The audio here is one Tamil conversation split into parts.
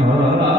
Ah.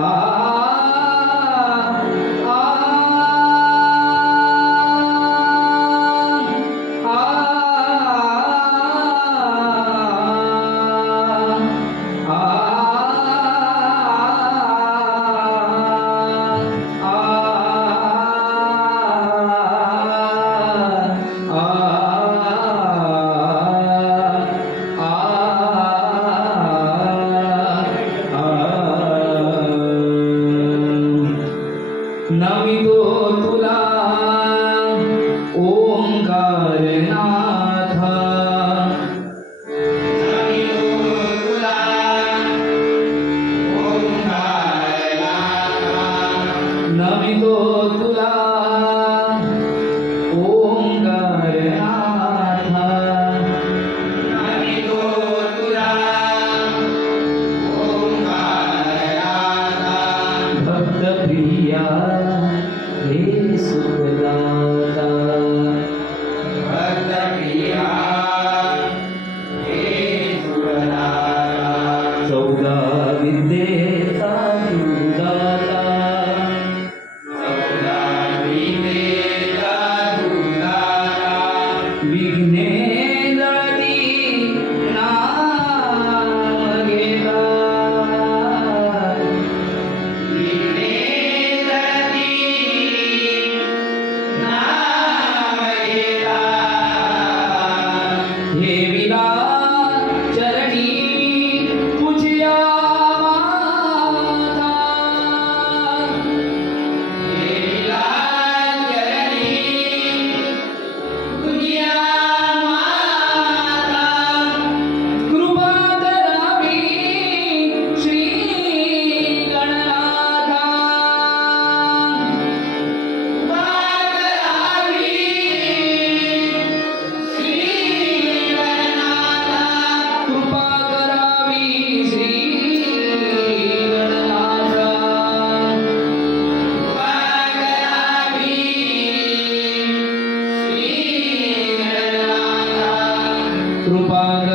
아. দুলা Padre.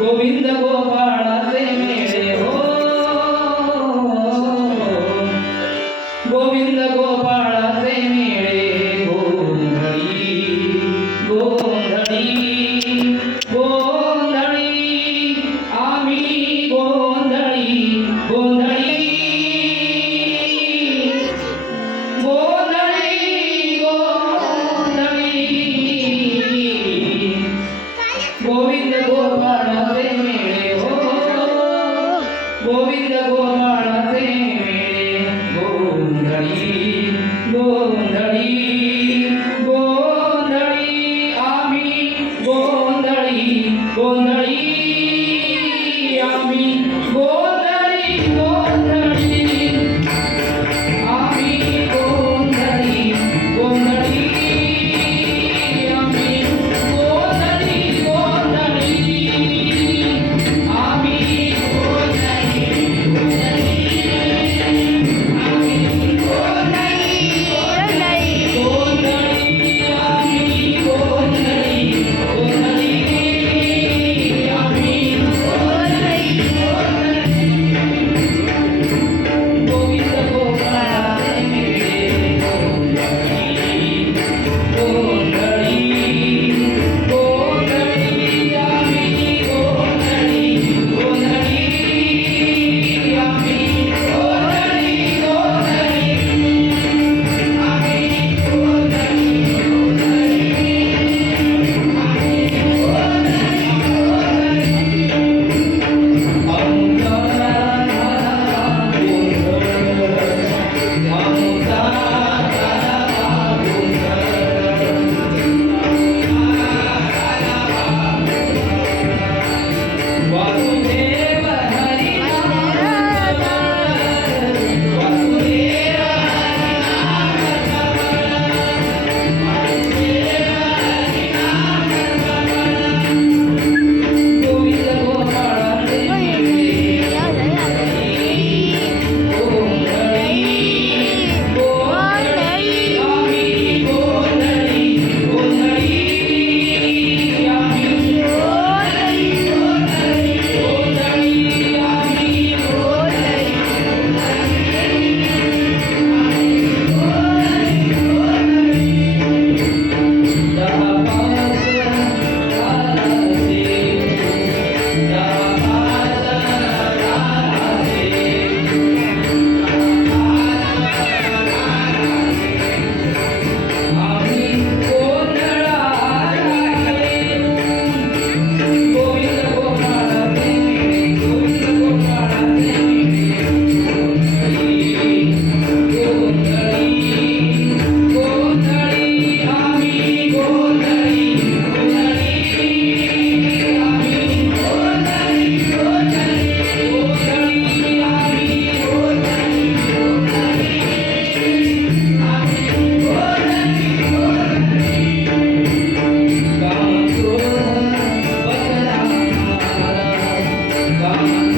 ಗೋವಿಂದ ಗೋಪಾಳ ಸೇವೆ 我哪一 Hallelujah.